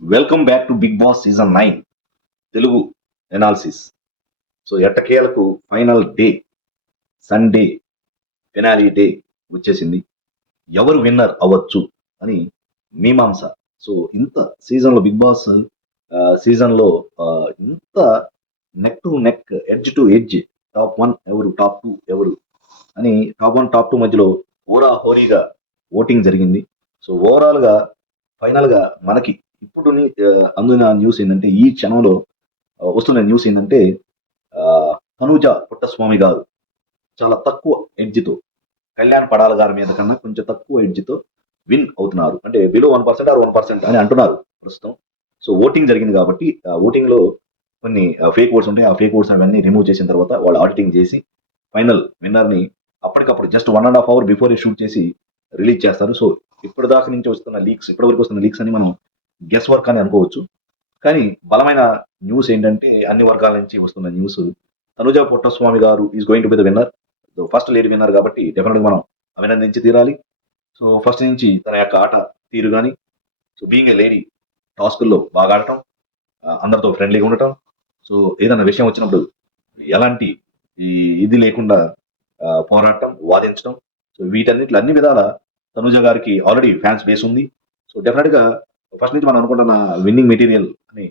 Welcome back to Bigg Boss season 9 Telugu analysis. So ఎట్టకేలకు final day, Sunday finale day వచ్చేసింది. ఎవరు winner అవ్వచ్చు అని మీమాంస. సో ఇంత సీజన్లో బిగ్ బాస్ సీజన్లో ఇంత neck to neck, edge to edge, top 1 ఎవరు, టాప్ 2 ఎవరు అని టాప్ 1 టాప్ 2 మధ్యలో హోరా హోరీగా ఓటింగ్ జరిగింది. సో ఓవరాల్గా ఫైనల్గా మనకి ఇప్పుడు అందున న్యూస్ ఏంటంటే, ఈ క్షణంలో వస్తున్న న్యూస్ ఏంటంటే, ఆ, తనూజ పుట్టస్వామి గారు చాలా తక్కువ ఎడ్జ్తో కళ్యాణ్ పడాల గారి మీద కన్నా కొంచెం తక్కువ ఎడ్జ్తో విన్ అవుతున్నారు. అంటే బిలో 1% ఆర్ 1% అని అంటున్నారు ప్రస్తుతం. సో ఓటింగ్ జరిగింది కాబట్టి ఆ ఓటింగ్ లో కొన్ని ఫేక్ ఓట్స్ ఉంటాయి. ఆ ఫేక్ ఓట్స్ అవన్నీ రిమూవ్ చేసిన తర్వాత వాళ్ళు ఆడిటింగ్ చేసి ఫైనల్ విన్నర్ ని అప్పటికప్పుడు జస్ట్ 1.5 hour బిఫోర్ షూట్ చేసి రిలీజ్ చేస్తారు. సో ఇప్పటిదాకా నుంచి వస్తున్న లీక్స్, ఇప్పటివరకు వస్తున్న లీక్స్ అని మనం గెస్ వర్క్ అని అనుకోవచ్చు. కానీ బలమైన న్యూస్ ఏంటంటే, అన్ని వర్గాల నుంచి వస్తున్న న్యూస్, తనుజ పుట్టస్వామి గారు is going to be the winner, first lady winner కాబట్టి డెఫినెట్గా మనం అభినందించి తీరాలి. సో ఫస్ట్ నుంచి తన యొక్క ఆట తీరు కానీ, సో బీయింగ్ ఏ లేడీ టాస్కుల్లో బాగా ఆడటం, అందరితో ఫ్రెండ్లీగా ఉండటం, సో ఏదైనా విషయం వచ్చినప్పుడు ఎలాంటి ఈ ఇది లేకుండా పోరాటం, వాదించడం, సో వీటన్నిటిలో అన్ని విధాల తనుజ గారికి ఆల్రెడీ ఫ్యాన్స్ బేస్ ఉంది. సో డెఫినెట్గా ఫస్ట్ నుంచి మనం అనుకుంటున్న విన్నింగ్ మెటీరియల్ అని,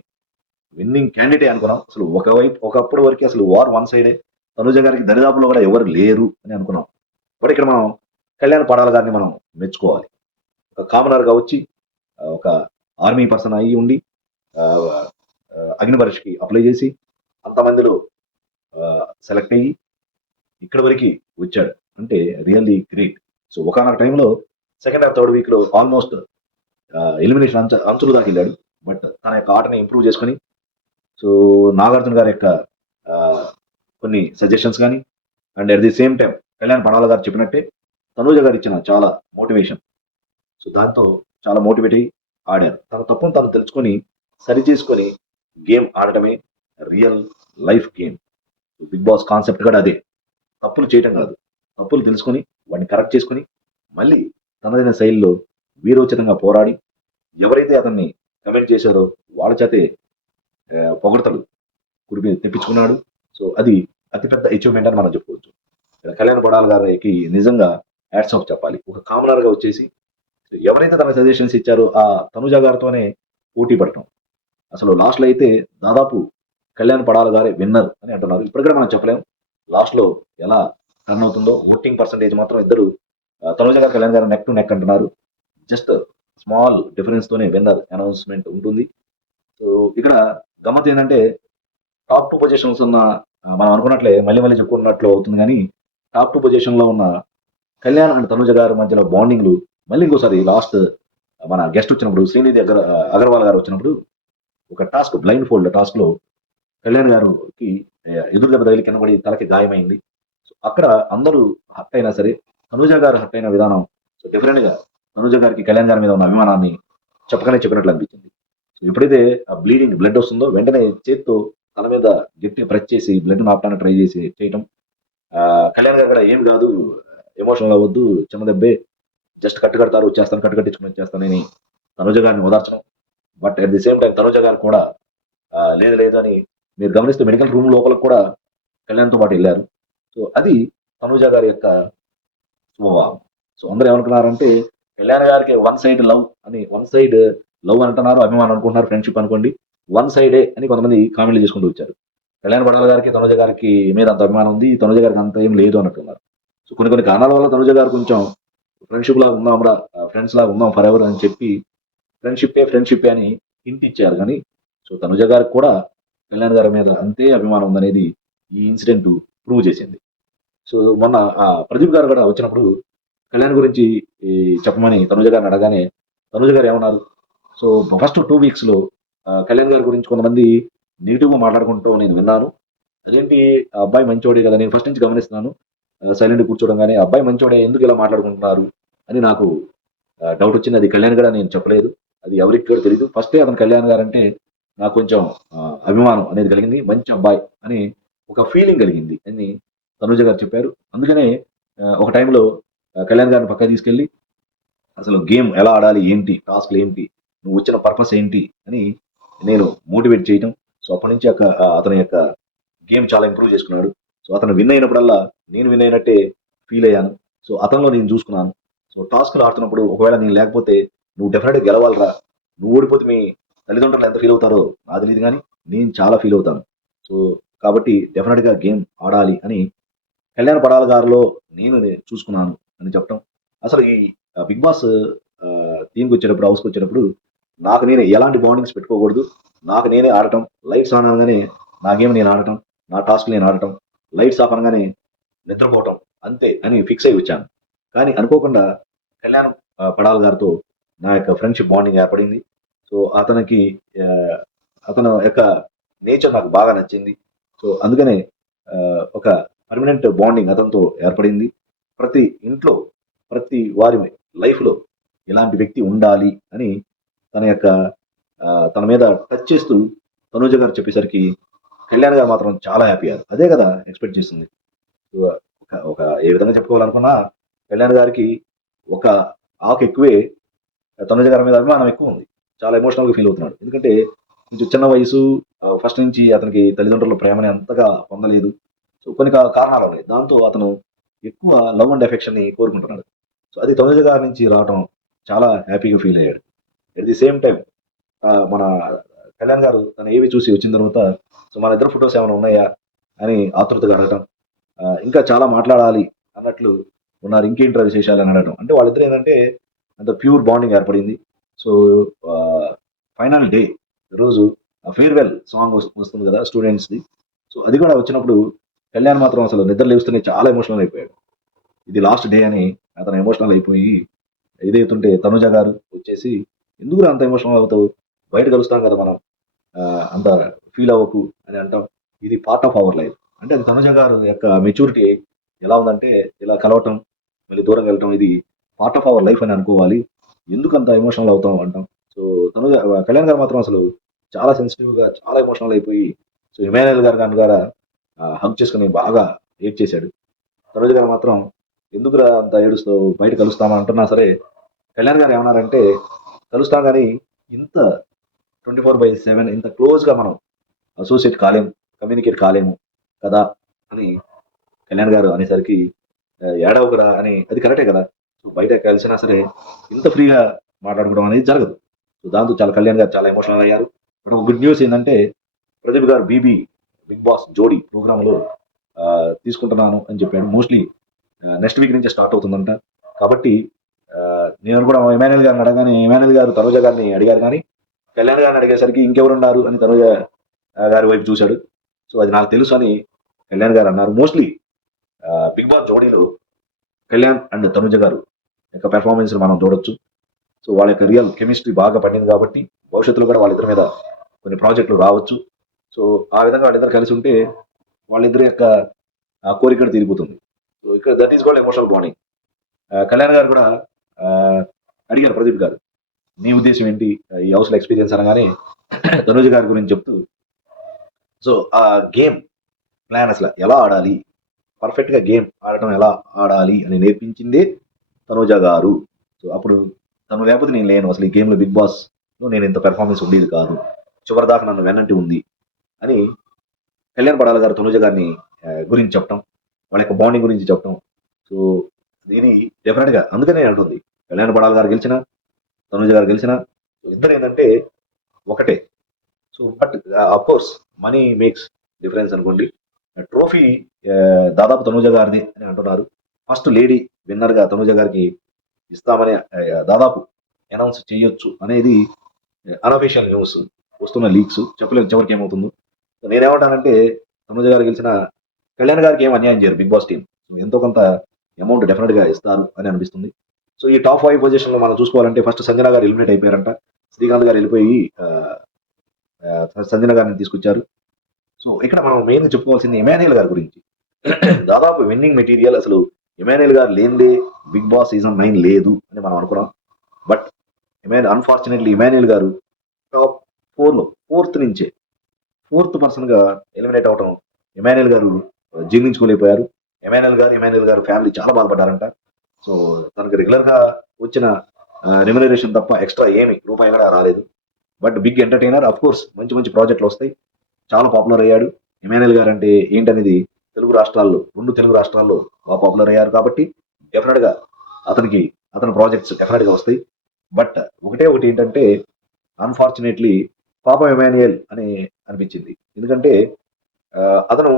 విన్నింగ్ క్యాండిడేట్ అనుకున్నాం. అసలు ఒకవైపు ఒకప్పుడు వరకు అసలు వార్ వన్ సైడే, తనుజ గారికి దరిదాపులో కూడా ఎవరు లేరు అని అనుకున్నాం. బట్ ఇక్కడ మనం కళ్యాణ్ పడాల గారిని మనం మెచ్చుకోవాలి. ఒక కామనర్ గా వచ్చి ఒక ఆర్మీ పర్సన్ అయ్యి ఉండి అగ్ని పరీక్షకి అప్లై చేసి అంతమందిలో సెలెక్ట్ అయ్యి ఇక్కడ వరకు వచ్చాడు అంటే రియల్లీ గ్రేట్. సో ఒకనొక టైంలో సెకండ్ ఆర్ థర్డ్ వీక్ లో ఆల్మోస్ట్ ఎలిమినేషన్ అంచులు దాకా వెళ్ళాడు. బట్ తన యొక్క ఆటని ఇంప్రూవ్ చేసుకొని, సో నాగార్జున గారి యొక్క ఆ, కొన్ని సజెషన్స్ కానీ, and at the same time Kalyan Padala గారు చెప్పినట్టే తనూజ గారు ఇచ్చిన చాలా మోటివేషన్, సో దాంతో చాలా మోటివేట్ అయ్యి ఆడారు. తన తప్పును తను తెలుసుకొని సరి చేసుకొని గేమ్ ఆడటమే real life game. Bigg Boss concept కూడా అదే, తప్పులు చేయటం కాదు, తప్పులు తెలుసుకొని వాటిని కరెక్ట్ చేసుకొని మళ్ళీ తనదైన శైలిలో వీరోచితంగా పోరాడి ఎవరైతే అతన్ని కమెంట్ చేశారో వాళ్ళ చేతే పొగడతలు కుడిపి తెప్పించుకున్నాడు. సో అది అతిపెద్ద అచీవ్మెంట్ అని మనం చెప్పుకోవచ్చు. ఇక్కడ కళ్యాణ్ పడాల్ గారికి నిజంగా హ్యాట్స్ ఆఫ్ చెప్పాలి. ఒక కామనర్ గా వచ్చేసి ఎవరైతే తన సజెషన్స్ ఇచ్చారో ఆ తనుజ గారితోనే పోటీ పడటం. అసలు లాస్ట్ లో అయితే దాదాపు కళ్యాణ్ పడాల గారే విన్నర్ అని అంటున్నారు. ఇప్పుడు కూడా మనం చెప్పలేం లాస్ట్ లో ఎలా టర్న్ అవుతుందో. ఓటింగ్ పర్సంటేజ్ మాత్రం ఇద్దరు తనుజ గారు కళ్యాణ్ గారు నెక్ టు నెక్ అంటున్నారు. జస్ట్ స్మాల్ డిఫరెన్స్ తోనే విన్నర్ అనౌన్స్మెంట్ ఉంటుంది. సో ఇక్కడ గమ్మత్ ఏంటంటే, టాప్ 2 పొజిషన్స్ ఉన్న మనం అనుకున్నట్లే మళ్ళీ మళ్ళీ చెప్పుకున్నట్లు అవుతుంది కానీ, టాప్ 2 పొజిషన్ లో ఉన్న కళ్యాణ్ అండ్ తనుజ గారి మధ్యలో బాండింగ్లు మళ్ళీ ఇంకోసారి లాస్ట్ మన గెస్ట్ వచ్చినప్పుడు శ్రీనిధి అగర్వాల్ గారు వచ్చినప్పుడు ఒక టాస్క్, బ్లైండ్ ఫోల్డ్ టాస్క్ లో కళ్యాణ్ గారికి ఎదురు దెబ్బ తగిలి కింద పడి తలకి గాయమైంది. సో అక్కడ అందరూ హర్ట్ అయినా సరే తనుజ గారు హర్ట్ అయిన విధానం, సో డిఫరెంట్ గా తనుజ గారికి కళ్యాణ్ గారి మీద ఉన్న అభిమానాన్ని చెప్పినట్లు అనిపించింది. సో ఎప్పుడైతే ఆ బ్లీడింగ్ బ్లడ్ వస్తుందో వెంటనే చేత్తో తల మీద గట్టిగా ప్రెస్ చేసి బ్లడ్ ఆపడానికి ట్రై చేసి చేయటం. కళ్యాణ్ గారు కూడా ఏం కాదు, ఎమోషనల్ అవ్వద్దు, చిన్న దెబ్బే, జస్ట్ కట్టు కడతారు, వచ్చేస్తాను, కట్టు కట్టించుకుని వచ్చేస్తానని తనుజ గారిని ఓదార్చడం. But at the same time Tanuja గారు కూడా లేదు లేదు అని, మీరు గమనిస్తే మెడికల్ రూమ్ లోపలికి కూడా కళ్యాణ్తో పాటు వెళ్ళారు. సో అది తనుజ గారి యొక్క స్వభావం. సో అందరూ ఏమనుకున్నారంటే, కళ్యాణ్ గారికి వన్ సైడ్ లవ్ అని, వన్ సైడ్ లవ్ అంటున్నారు, అభిమానం అనుకుంటున్నారు, ఫ్రెండ్షిప్ అనుకోండి, వన్ సైడే అని కొంతమంది కామెంట్లు చేసుకుంటూ వచ్చారు. కళ్యాణ్ పడాల గారికి తనుజ గారికి మీద అంత అభిమానం ఉంది, తనుజ గారికి అంత ఏం లేదు అన్నట్టున్నారు. సో కొన్ని కొన్ని కారణాల వల్ల తనుజ గారు కొంచెం ఫ్రెండ్షిప్ లాగా ఉందాం రా, ఫ్రెండ్స్ లాగా ఉందాం ఫర్ ఎవర్ అని చెప్పి ఫ్రెండ్షిప్ అని హింట్ ఇచ్చారు. కానీ సో తనుజ గారికి కూడా కళ్యాణ్ గారి మీద అంతే అభిమానం ఉందనేది ఈ ఇన్సిడెంట్ ప్రూవ్ చేసింది. సో మొన్న ప్రదీప్ గారు కూడా వచ్చినప్పుడు కళ్యాణ్ గురించి ఈ చెప్పమని తనుజ గారిని అడగానే తనుజ గారు ఏమన్నారు, సో ఫస్ట్ 2 weeks లో కళ్యాణ్ గారి గురించి కొంతమంది నెగిటివ్ గా మాట్లాడుకుంటూ నేను విన్నాను. అదేంటి, ఆ అబ్బాయి మంచోడే కదా, నేను ఫస్ట్ నుంచి గమనిస్తున్నాను, సైలెంట్ కూర్చోవడం కానీ, అబ్బాయి మంచోడే ఎందుకు ఇలా మాట్లాడుకుంటున్నారు అని నాకు డౌట్ వచ్చింది. అది కళ్యాణ్ గారు నేను చెప్పలేదు, అది ఎవరికి కూడా తెలియదు. ఫస్టే అతను కళ్యాణ్ గారు అంటే నాకు కొంచెం అభిమానం అనేది కలిగింది, మంచి అబ్బాయి అని ఒక ఫీలింగ్ కలిగింది అని తనుజ గారు చెప్పారు. అందుకనే ఒక టైంలో కళ్యాణ్ గారిని పక్కన తీసుకెళ్ళి అసలు గేమ్ ఎలా ఆడాలి ఏంటి, టాస్క్లు ఏంటి, నువ్వు వచ్చిన పర్పస్ ఏంటి అని నేను మోటివేట్ చేయటం. సో అప్పటి నుంచి అతని యొక్క గేమ్ చాలా ఇంప్రూవ్ చేసుకున్నాడు. సో అతను విన్ అయినప్పుడల్లా నేను విన్ అయినట్టే ఫీల్ అయ్యాను. సో అతనిలో నేను చూసుకున్నాను. సో టాస్క్లు ఆడుతున్నప్పుడు ఒకవేళ నేను లేకపోతే నువ్వు డెఫినెట్గా గెలవాలిరా, నువ్వు ఓడిపోతే మీ తల్లిదండ్రులు ఎంత ఫీల్ అవుతారో నాకు తెలియదు కానీ నేను చాలా ఫీల్ అవుతాను. సో కాబట్టి డెఫినెట్గా గేమ్ ఆడాలి అని కళ్యాణ్ పడాల గారిలో నేను చూసుకున్నాను అని చెప్పడం. అసలు ఈ బిగ్ బాస్ టీంకి వచ్చేటప్పుడు, హౌస్కి వచ్చేటప్పుడు నాకు నేను ఎలాంటి బాండింగ్స్ పెట్టుకోకూడదు, నాకు నేనే ఆడటం, లైట్స్ ఆన్ అనగానే నా గేమ్ నేను ఆడటం, నా టాస్క్ నేను ఆడటం, లైట్స్ ఆఫ్ అనగానే నిద్రపోవటం, అంతే అని ఫిక్స్ అయి వచ్చాను. కానీ అనుకోకుండా కళ్యాణ్ పడాల గారితో నా యొక్క ఫ్రెండ్షిప్ బాండింగ్ ఏర్పడింది. సో అతనికి ఆ, అతను యొక్క నేచర్ నాకు బాగా నచ్చింది. సో అందుకనే ఒక పర్మనెంట్ బాండింగ్ అతనితో ఏర్పడింది. ప్రతి ఇంట్లో, ప్రతి వారి లైఫ్లో ఇలాంటి వ్యక్తి ఉండాలి అని తన యొక్క తన మీద టచ్ చేస్తూ తనూజ గారు చెప్పేసరికి కళ్యాణ్ గారు మాత్రం చాలా హ్యాపీ అయ్యారు. అదే కదా ఎక్స్పెక్ట్ చేస్తుంది. సో, ఒక ఒక ఏ విధంగా చెప్పుకోవాలనుకున్నా కళ్యాణ్ గారికి ఒక ఆకు ఎక్కువే తనుజ గారి మీద అభిమానం ఎక్కువ ఉంది. చాలా ఎమోషనల్గా ఫీల్ అవుతున్నాడు. ఎందుకంటే కొంచెం చిన్న వయసు, ఫస్ట్ నుంచి అతనికి తల్లిదండ్రుల ప్రేమని అంతగా పొందలేదు. సో కొన్ని కారణాలు ఉన్నాయి. దాంతో అతను ఎక్కువ లవ్ అండ్ ఎఫెక్షన్ ని కోరుకుంటున్నాడు. సో అది తనుజ గారి నుంచి రావటం చాలా హ్యాపీగా ఫీల్ అయ్యాడు. ఎట్ ది సేమ్ టైం మన కళ్యాణ్ గారు తన ఏవి చూసి వచ్చిన తర్వాత సో మన ఇద్దరు ఫొటోస్ ఏమైనా ఉన్నాయా అని ఆతృతగా అడగటం, ఇంకా చాలా మాట్లాడాలి అన్నట్లు ఉన్నారు, ఇంకేంట్రా విశేషాలు అని అడగడం. అంటే వాళ్ళిద్దరు ఏంటంటే అంత ప్యూర్ బాండింగ్ ఏర్పడింది. సో ఫైనల్ డే రోజు ఫేర్వెల్ సాంగ్ వస్తుంది కదా స్టూడెంట్స్ది. సో అది కూడా వచ్చినప్పుడు కళ్యాణ్ మాత్రం అసలు నిద్ర లేస్తూనే చాలా ఎమోషనల్ అయిపోయాడు. ఇది లాస్ట్ డే అని అతను ఎమోషనల్ అయిపోయి ఏదైతుంటే తనుజ గారు వచ్చేసి ఎందుకు అంత ఎమోషనల్ అవుతావు, బయట కలుస్తాం కదా మనం, అంత ఫీల్ అవ్వకు అని అంటాం. ఇది పార్ట్ ఆఫ్ అవర్ లైఫ్. అంటే అది తనుజ గారు యొక్క మెచ్యూరిటీ ఎలా ఉందంటే ఇలా కలవటం, మళ్ళీ దూరం వెళ్ళటం, ఇది పార్ట్ ఆఫ్ అవర్ లైఫ్ అని అనుకోవాలి, ఎందుకు అంత ఎమోషనల్ అవుతాం అంటాం. సో తనుజ కళ్యాణ్ గారు మాత్రం అసలు చాలా సెన్సిటివ్ గా చాలా ఎమోషనల్ అయిపోయి సో ఇమానుయల్ గారు గాని కూడా హగ్ చేసుకుని బాగా ఏడ్ చేశాడు. తనుజ గారు మాత్రం ఎందుకురా అంత ఏడుస్తావు, బయట కలుస్తామా అంటున్నా సరే కళ్యాణ్ గారు ఏమన్నారంటే కలుస్తాం కానీ ఇంత 24/7 ఇంత క్లోజ్ గా మనం అసోసియేట్ కాలేము, కమ్యూనికేట్ కాలేము కదా అని కళ్యాణ్ గారు అనేసరికి ఏడవకురా అని, అది కరెక్టే కదా. సో బయట కలిసినా సరే ఇంత ఫ్రీగా మాట్లాడుకోవడం అనేది జరగదు. సో దాంతో చాలా కళ్యాణ్ గారు చాలా ఎమోషనల్ అయ్యారు. ఇప్పుడు గుడ్ న్యూస్ ఏంటంటే ప్రదీప్ గారు బీబీ బిగ్ బాస్ జోడీ ప్రోగ్రామ్ లో తీసుకుంటున్నాను అని చెప్పాడు. మోస్ట్లీ నెక్స్ట్ వీక్ నుంచే స్టార్ట్ అవుతుందంట. కాబట్టి ఆ, నేను కూడా ఇమానుయల్ గారిని అడగానే ఇమానుయల్ గారు తనుజ గారిని అడిగారు కానీ కళ్యాణ్ గారిని అడిగేసరికి ఇంకెవరున్నారు అని తనుజ గారి వైపు చూశాడు. సో అది నాకు తెలుసు అని కళ్యాణ్ గారు అన్నారు. మోస్ట్లీ బిగ్ బాస్ జోడీలో కళ్యాణ్ అండ్ తనుజ గారు యొక్క పెర్ఫార్మెన్స్ మనం చూడొచ్చు. సో వాళ్ళ యొక్క రియల్ కెమిస్ట్రీ బాగా పండింది కాబట్టి భవిష్యత్తులో కూడా వాళ్ళిద్దరి మీద కొన్ని ప్రాజెక్టులు రావచ్చు. సో ఆ విధంగా వాళ్ళిద్దరు కలిసి ఉంటే వాళ్ళిద్దరి యొక్క కోరిక తీరిపోతుంది. సో ఇక్కడ that is called emotional bonding. Kalyan గారు కూడా ఆ, అడిగారు ప్రదీప్ గారు నీ ఉద్దేశం ఏంటి ఈ హౌస్ లో ఎక్స్పీరియన్స్ అనగానే తనుజ గారి గురించి చెప్తూ సో ఆ గేమ్ ప్లాన్ అసలు ఎలా ఆడాలి, పర్ఫెక్ట్ గా గేమ్ ఆడటం ఎలా ఆడాలి అని నేర్పించిందే తనుజ గారు. సో అప్పుడు తను లేకపోతే నేను లేను, అసలు ఈ గేమ్ లో బిగ్ బాస్ లో నేను ఇంత పెర్ఫార్మెన్స్ ఉండేది కాదు, చివరి దాకా నన్ను వెనంటి ఉంది అని కళ్యాణ్ పడాల గారు తనుజ గారిని గురించి చెప్పడం, వాళ్ళ యొక్క బాండింగ్ గురించి చెప్పడం. సో ఇది డెఫినెట్ గా అందుకనే అంటుంది కళ్యాణ్ పడాల గారు గెలిచిన తనుజ గారు గెలిచిన ఇద్దరు ఏంటంటే ఒకటే. So but of course money makes difference అనుకోండి. ట్రోఫీ దాదాపు తనుజ గారిది అని అంటున్నారు. ఫస్ట్ లేడీ విన్నర్ గా తనుజ గారికి ఇస్తామని దాదాపు అనౌన్స్ చేయొచ్చు అనేది అనఫీషియల్ న్యూస్, వస్తున్న లీక్స్, చెప్పలేదు చివరికి ఏమవుతుందో. సో నేనేమంటానంటే తనుజ గారు గెలిచిన కళ్యాణ్ గారికి ఏం అన్యాయం చేయరు బిగ్ బాస్ టీం. ఎంతో కొంత అమౌంట్ డెఫినెట్ గా ఇస్తారు అని అనిపిస్తుంది. సో ఈ టాప్ 5 పొజిషన్ లో మనం చూసుకోవాలంటే ఫస్ట్ సంజన గారు ఎలిమినేట్ అయిపోయారంట. శ్రీకాంత్ గారు వెళ్ళిపోయి సంజన గారిని తీసుకొచ్చారు. సో ఇక్కడ మనం మెయిన్ చెప్పుకోవాల్సింది ఇమానుయల్ గారి గురించి. దాదాపు విన్నింగ్ మెటీరియల్ అసలు ఇమానుయల్ గారు లేనిదే బిగ్ బాస్ సీజన్ 9 లేదు అని మనం అనుకున్నాం. బట్ అన్ఫార్చునేట్లీ ఇమానుయల్ గారు టాప్ 4 లో ఫోర్త్ పర్సన్ గా ఎలిమినేట్ అవడం ఇమానుయల్ గారు జీర్ణించుకోలేకపోయారు. ఇమానుయల్ గారు ఫ్యామిలీ చాలా బాధపడ్డారంట. సో తనకు రెగ్యులర్ గా వచ్చిన రెమ్యునరేషన్ తప్ప ఎక్స్ట్రా ఏమి రూపాయి కూడా రాలేదు. But big entertainer, of course మంచి మంచి ప్రాజెక్టులు వస్తాయి. చాలా పాపులర్ అయ్యాడు. ఇమానుయల్ గారు అంటే ఏంటనేది రెండు తెలుగు రాష్ట్రాల్లో బాగా పాపులర్ అయ్యారు కాబట్టి డెఫినెట్ గా అతనికి అతని ప్రాజెక్ట్స్ డెఫినెట్ గా వస్తాయి. బట్ ఒకటి ఏంటంటే అన్ఫార్చునేట్లీ పాపం ఇమాన్యుయల్ అని అనిపించింది. ఎందుకంటే అతను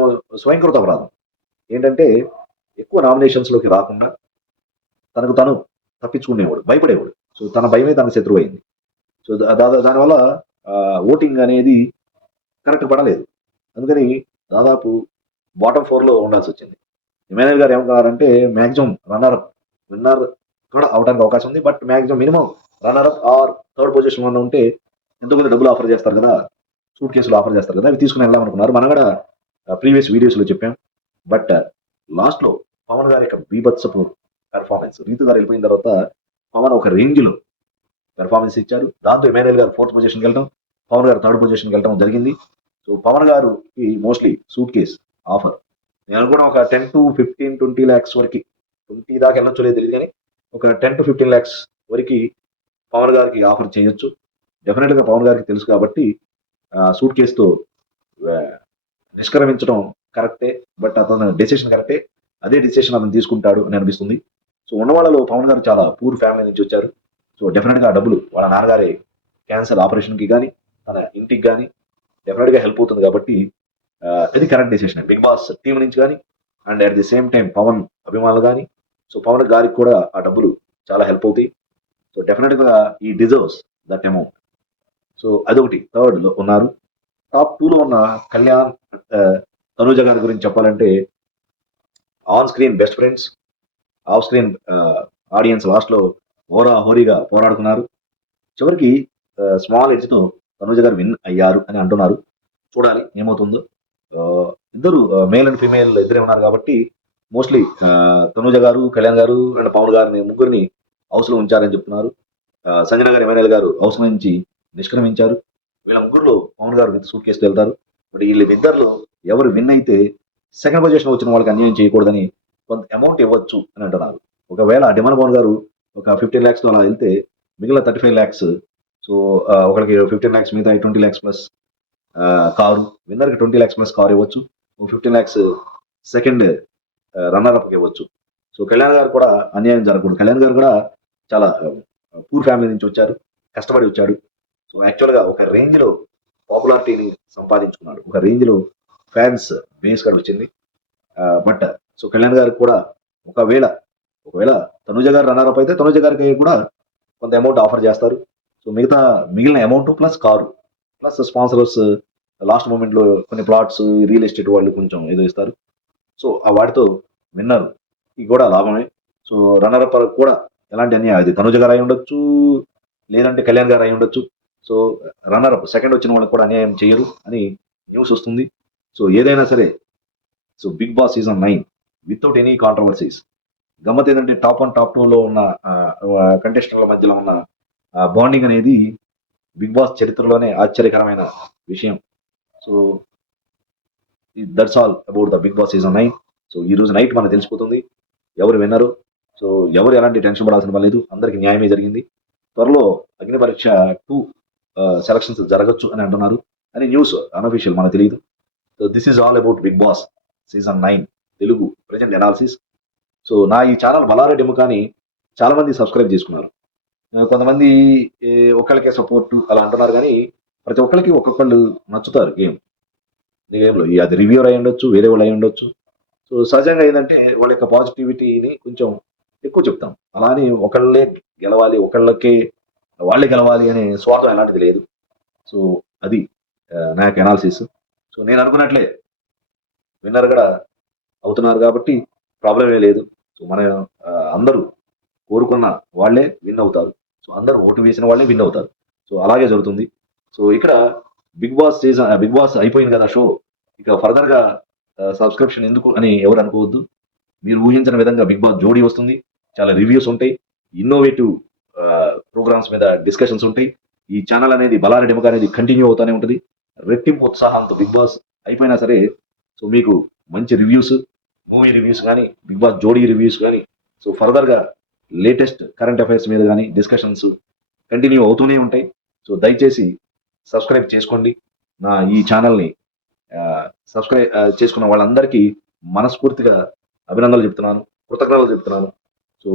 స్వయంకృత అపరాధం ఏంటంటే ఎక్కువ నామినేషన్స్ లోకి రాకుండా తనకు తను తప్పించుకునేవాడు, భయపడేవాడు. సో తన భయమే తనకు శత్రువు అయింది. సో దానివల్ల ఓటింగ్ అనేది కరెక్ట్ పడలేదు. అందుకని దాదాపు బాటమ్ 4 లో ఉండాల్సి వచ్చింది. ఇమానుయల్ గారు ఏమన్నారంటే మాక్సిమం విన్నర్ కూడా అవడానికి అవకాశం ఉంది. But maximum minimum runner up or third position వల్ల ఉంటే ఎంతో కొంత డబ్బులు ఆఫర్ చేస్తారు కదా, సూట్ కేసులు ఆఫర్ చేస్తారు కదా, అవి తీసుకుని వెళ్దాం అనుకున్నారు. మనం కూడా ప్రీవియస్ వీడియోస్ లో చెప్పాం. బట్ లాస్ట్ లో పవన్ గారి యొక్క బీభత్సపు పెర్ఫార్మెన్స్, రీతు గారు వెళ్ళిపోయిన తర్వాత పవన్ ఒక రేంజ్ లో పెర్ఫార్మెన్స్ ఇచ్చారు. దాంతో ఇమానుయల్ గారు 4th పొజిషన్కి వెళ్ళడం, పవన్ గారు 3rd పొజిషన్కి వెళ్ళడం జరిగింది. సో పవన్ గారుకి మోస్ట్లీ సూట్ కేస్ ఆఫర్ నేను కూడా ఒక 10 to 15, 20 lakhs వరకు, 20 దాకా వెళ్ళొచ్చు లేదు తెలియదు కానీ ఒక 10 to 15 lakhs వరకు పవన్ గారికి ఆఫర్ చేయొచ్చు. డెఫినెట్ గా పవన్ గారికి తెలుసు కాబట్టి సూట్ కేసుతో నిష్క్రమించడం కరెక్టే. బట్ అతను డెసిషన్ కరెక్టే, అదే డెసిషన్ అతను తీసుకుంటాడు అని అనిపిస్తుంది. సో ఉన్న వాళ్ళలో పవన్ గారు చాలా పూర్ ఫ్యామిలీ నుంచి వచ్చారు. సో డెఫినెట్ గా ఆ డబ్బులు వాళ్ళ నాన్నగారి క్యాన్సర్ ఆపరేషన్ కి కానీ తన ఇంటికి కానీ డెఫినెట్ గా హెల్ప్ అవుతుంది. కాబట్టి ఇది correct decision Bigg Boss team నుంచి కానీ and at the same time Pawan అభిమానులు కానీ. సో పవన్ గారికి కూడా ఆ డబ్బులు చాలా హెల్ప్ అవుతాయి. సో డెఫినెట్ గా ఈ డిజర్వ్స్ దట్ అమౌంట్. సో అదొకటి. థర్డ్ లో ఉన్నారు. టాప్ 2 లో ఉన్న కళ్యాణ్, తనూజ గారి గురించి చెప్పాలంటే on screen best friends, off screen audience last లో హోరీగా పోరాడుతున్నారు. చివరికి స్మాల్ ఎడ్జ్ తో తనూజ గారు విన్ అయ్యారు అని అంటున్నారు. చూడాలి ఏమవుతుందో. ఇద్దరు మేల్ అండ్ ఫీమేల్ ఇద్దరే ఉన్నారు కాబట్టి మోస్ట్లీ తనూజ గారు, కళ్యాణ్ గారు అండ్ పవన్ గారిని ముగ్గురిని హౌస్ లో ఉంచారని చెప్తున్నారు. సంజన గారు, ఇమానుయల్ గారు హౌస్ నుంచి నిష్క్రమించారు. వీళ్ళ ముగ్గురులో పవన్ గారు విత్ సూట్ కేసుతో వెళ్తారు. బట్ వీళ్ళిద్దరిలో ఎవరు విన్ అయితే సెకండ్ పొజిషన్ వచ్చిన వాళ్ళకి అన్యాయం చేయకూడదని కొంత అమౌంట్ ఇవ్వచ్చు అని అంటున్నారు. ఒకవేళ డిమాండ్ పవన్ గారు ఒక 15 lakhs తో అలా వెళ్తే మిగిలిన 35 lakhs, సో ఒకరికి 15 lakhs, మిగతా 20 lakhs ప్లస్ కారు, విన్నర్ కి 20 lakhs ప్లస్ కారు ఇవ్వచ్చు. 15 lakhs సెకండ్ రన్నర్ అప్ ఇవ్వచ్చు. సో కళ్యాణ్ గారు కూడా అన్యాయం జరగకూడదు. కళ్యాణ్ గారు కూడా చాలా పూర్ ఫ్యామిలీ నుంచి వచ్చారు, కష్టపడి వచ్చాడు. సో యాక్చువల్ గా ఒక రేంజ్ లో పాపులారిటీని సంపాదించుకున్నాడు, ఒక రేంజ్ లో ఫ్యాన్స్ బేస్ కూడా వచ్చింది. బట్ సో కళ్యాణ్ గారికి కూడా ఒకవేళ తనుజ గారు రన్నర్ అప్ అయితే తనుజ గారికి కూడా కొంత అమౌంట్ ఆఫర్ చేస్తారు. సో మిగిలిన amount plus car plus sponsors last moment లో కొన్ని ప్లాట్స్, రియల్ ఎస్టేట్ వాళ్ళు కొంచెం ఏదో ఇస్తారు. సో ఆ వాటితో విన్నర్ కూడా లాభమే. సో రన్నర్ అప్ కూడా ఎలాంటి అన్యాయం, అది తనుజ గారు అయి ఉండొచ్చు, లేదంటే కళ్యాణ్ గారు అయి ఉండొచ్చు. సో రన్నర్ అప్ సెకండ్ వచ్చిన వాళ్ళకి కూడా అన్యాయం చేయరు అని న్యూస్ వస్తుంది. సో ఏదైనా సరే, so Bigg Boss season 9 without any controversies. గమ్మత్ ఏంటంటే టాప్ 1, టాప్ 2 లో ఉన్న కంటెస్టెంట్ల మధ్యలో ఉన్న బాండింగ్ అనేది బిగ్ బాస్ చరిత్రలోనే ఆశ్చర్యకరమైన విషయం. So that's all about the Bigg Boss season 9. So ఈ రోజు నైట్ మనకు తెలిసిపోతుంది ఎవరు విన్నరు. సో ఎవరు ఎలాంటి టెన్షన్ పడాల్సిన పని లేదు, అందరికి న్యాయమే జరిగింది. త్వరలో అగ్ని పరీక్ష 2 సెలక్షన్స్ జరగచ్చు అని అంటున్నారు అని న్యూస్, అన్అఫీషియల్, మనకు తెలియదు. So this is all about Bigg Boss season 9 Telugu present analysis. So నా ఈ ఛానల్ బలారే డెముకాని చాలా మంది సబ్స్క్రైబ్ చేసుకున్నారు. కొంతమంది ఒకళ్ళకే సపోర్ట్ అలా అంటున్నారు కానీ ప్రతి ఒక్కరికి ఒక్కొక్కళ్ళు నచ్చుతారు గేమ్లో. అది రివ్యూర్ అయి ఉండొచ్చు, వేరే వాళ్ళు అయి ఉండొచ్చు. సో సహజంగా ఏంటంటే వాళ్ళ యొక్క పాజిటివిటీని కొంచెం ఎక్కువ చెప్తాం. అలా అని ఒకళ్ళే గెలవాలి, వాళ్ళే గెలవాలి అనే స్వార్థం ఎలాంటిది లేదు. సో అది నా యొక్క అనాలిసిస్. సో నేను అనుకున్నట్లే విన్నర్ కూడా అవుతున్నారు కాబట్టి ప్రాబ్లం ఏ లేదు. సో మన అందరూ కోరుకున్న వాళ్ళే విన్ అవుతారు. సో అందరూ ఓటు వేసిన వాళ్ళే విన్ అవుతారు. సో అలాగే జరుగుతుంది. సో ఇక్కడ బిగ్ బాస్ అయిపోయింది కదా షో, ఇక ఫర్దర్ గా సబ్స్క్రిప్షన్ ఎందుకు అని ఎవరు అనుకోవద్దు. మీరు ఊహించిన విధంగా బిగ్ బాస్ జోడీ వస్తుంది, చాలా రివ్యూస్ ఉంటాయి, ఇన్నోవేటివ్ ప్రోగ్రామ్స్ మీద డిస్కషన్స్ ఉంటాయి. ఈ ఛానల్ అనేది బలారి డెమక అనేది కంటిన్యూ అవుతానే ఉంటుంది. రెట్టింపు ఉత్సాహంతో బిగ్ బాస్ అయిపోయినా సరే సో మీకు మంచి రివ్యూస్, మూవీ రివ్యూస్ కానీ, బిగ్ బాస్ జోడీ రివ్యూస్ కానీ, సో ఫర్దర్ గా లేటెస్ట్ కరెంట్ అఫైర్స్ మీద కానీ డిస్కషన్స్ కంటిన్యూ అవుతూనే ఉంటాయి. సో దయచేసి సబ్స్క్రైబ్ చేసుకోండి నా ఈ ఛానల్ని. సబ్స్క్రైబ్ చేసుకున్న వాళ్ళందరికీ మనస్ఫూర్తిగా అభినందనలు చెప్తున్నాను, కృతజ్ఞతలు చెప్తున్నాను. సో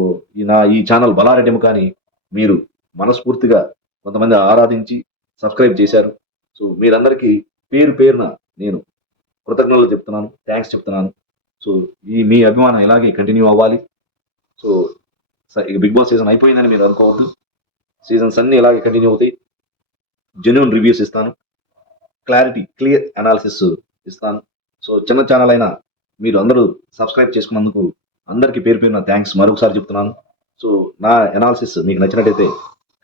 ఈ ఛానల్ బలారెడ్డి ఎముకని మీరు మనస్ఫూర్తిగా కొంతమంది ఆరాధించి సబ్స్క్రైబ్ చేశారు. సో మీరందరికీ పేరు పేరున నేను కృతజ్ఞతలు చెప్తున్నాను, థ్యాంక్స్ చెప్తున్నాను. సో మీ అభిమానం ఇలాగే కంటిన్యూ అవ్వాలి. సో ఇక బిగ్ బాస్ సీజన్ అయిపోయిందని మీరు అనుకోవద్దు. సీజన్స్ అన్ని ఇలాగే కంటిన్యూ అవుతాయి. జెన్యున్ రివ్యూస్ ఇస్తాను, క్లియర్ అనాలిసిస్ ఇస్తాను. సో చిన్న ఛానల్ అయినా మీరు అందరూ సబ్స్క్రైబ్ చేసుకున్నందుకు అందరికీ పేరు పేరున థ్యాంక్స్ మరొకసారి చెప్తున్నాను. సో నా అనాలిసిస్ మీకు నచ్చినట్టయితే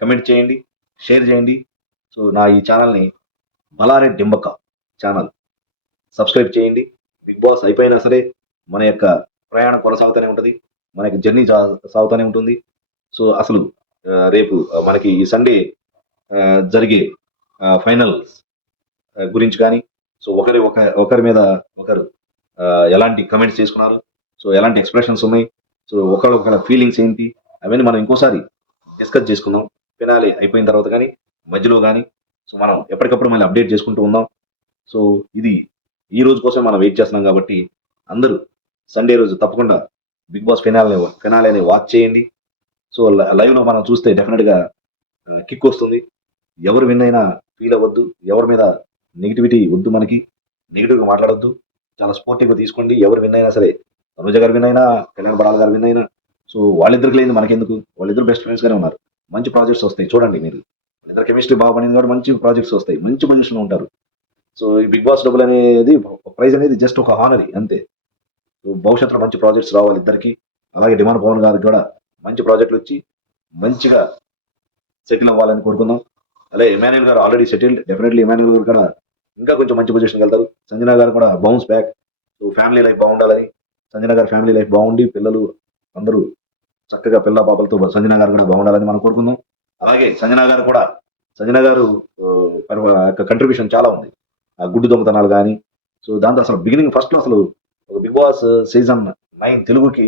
కమెంట్ చేయండి, షేర్ చేయండి. సో నా ఈ ఛానల్ని బలారెడ్డి డింబక్క ఛానల్ సబ్స్క్రైబ్ చేయండి. బిగ్ బాస్ అయిపోయినా సరే మన యొక్క ప్రయాణం కొనసాగుతూనే ఉంటుంది, మన యొక్క జర్నీ సాగుతూనే ఉంటుంది. సో అసలు రేపు మనకి ఈ సండే జరిగే ఫైనల్స్ గురించి కానీ, సో ఒకరి మీద ఒకరు ఎలాంటి కమెంట్స్ చేసుకున్నారు, సో ఎలాంటి ఎక్స్ప్రెషన్స్ ఉన్నాయి, సో ఒకళ్ళ ఫీలింగ్స్ ఏంటి, అవన్నీ మనం ఇంకోసారి డిస్కస్ చేసుకుందాం ఫినాలే అయిపోయిన తర్వాత కానీ మధ్యలో కానీ. సో మనం ఎప్పటికప్పుడు మళ్ళీ అప్డేట్ చేసుకుంటూ ఉందాం. సో ఇది ఈ రోజు కోసం మనం వెయిట్ చేస్తున్నాం కాబట్టి అందరూ సండే రోజు తప్పకుండా బిగ్ బాస్ ఫినాలేని వాచ్ చేయండి. సో లైవ్లో మనం చూస్తే డెఫినెట్గా కిక్ వస్తుంది. ఎవరు విన్ అయినా ఫీల్ అవ్వద్దు, ఎవరి మీద నెగిటివిటీ వద్దు, మనకి నెగిటివ్గా మాట్లాడొద్దు, చాలా స్పోర్టివ్గా తీసుకోండి. ఎవరు విన్ అయినా సరే, తనుజ గారు విన్ అయినా, కళ్యాణ్ బడాల్ గారు విన్ అయినా, సో వాళ్ళిద్దరికి లేదు మనకెందుకు, వాళ్ళిద్దరు బెస్ట్ ఫ్రెండ్స్గానే ఉన్నారు. మంచి ప్రాజెక్ట్స్ వస్తాయి చూడండి మీరు, వాళ్ళిద్దరు కెమిస్ట్రీ బాగా పడింది కాబట్టి మంచి ప్రాజెక్ట్స్ వస్తాయి, మంచి పొజిషన్లో ఉంటారు. సో ఈ బిగ్ బాస్ డబ్బులు అనేది ప్రైజ్ అనేది జస్ట్ ఒక హానరీ అంతే. సో భవిష్యత్తులో మంచి ప్రాజెక్ట్స్ రావాలి ఇద్దరికి. అలాగే డిమాండ్ పవన్ గారికి కూడా మంచి ప్రాజెక్టులు వచ్చి మంచిగా సెటిల్ అవ్వాలని కోరుకుందాం. అలాగే ఎమాన్యుల్ గారు ఆల్రెడీ సెటిల్డ్, డెఫినెట్లీ ఎమాన్యుల్ గారు కూడా ఇంకా కొంచెం మంచి పొజిషన్కి వెళ్తారు. సంజన గారు కూడా bounce back. So family life బాగుండాలని, సంజన గారు ఫ్యామిలీ లైఫ్ బాగుండి పిల్లలు అందరూ చక్కగా పిల్ల పాపలతో సంజన గారు కూడా బాగుండాలని మనం కోరుకుందాం. అలాగే సంజన గారు కంట్రిబ్యూషన్ చాలా ఉంది, ఆ గుడ్డు దొంగతనాలు కానీ. సో దాంతో అసలు బిగినింగ్ ఫస్ట్లో అసలు ఒక బిగ్ బాస్ సీజన్ 9 తెలుగుకి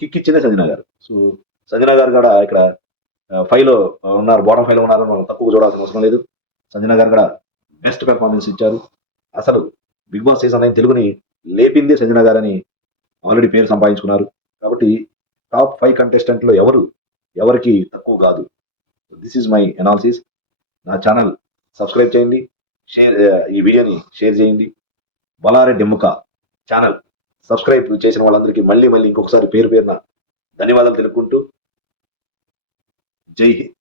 కిక్ ఇచ్చిందే సంజన గారు. సో సంజన గారు కూడా ఇక్కడ 5లో ఉన్నారు, బాటమ్ 5లో ఉన్నారు, మనం తక్కువ చూడాల్సిన అవసరం లేదు. సంజన గారు కూడా బెస్ట్ పెర్ఫార్మెన్స్ ఇచ్చారు. అసలు బిగ్ బాస్ సీజన్ 9 తెలుగుని లేపింది సంజన గారు అని ఆల్రెడీ పేరు సంపాదించుకున్నారు. కాబట్టి టాప్ 5 కంటెస్టెంట్లో ఎవరికి తక్కువ కాదు. This is my analysis. నా ఛానల్ సబ్స్క్రైబ్ చేయండి, ఈ వీడియోని షేర్ చేయండి. బలారెడ్డి ఎముక ఛానల్ సబ్స్క్రైబ్ చేసిన వాళ్ళందరికీ మళ్ళీ ఇంకొకసారి పేరు పేరున ధన్యవాదాలు తెలుపుకుంటూ జై హింద్.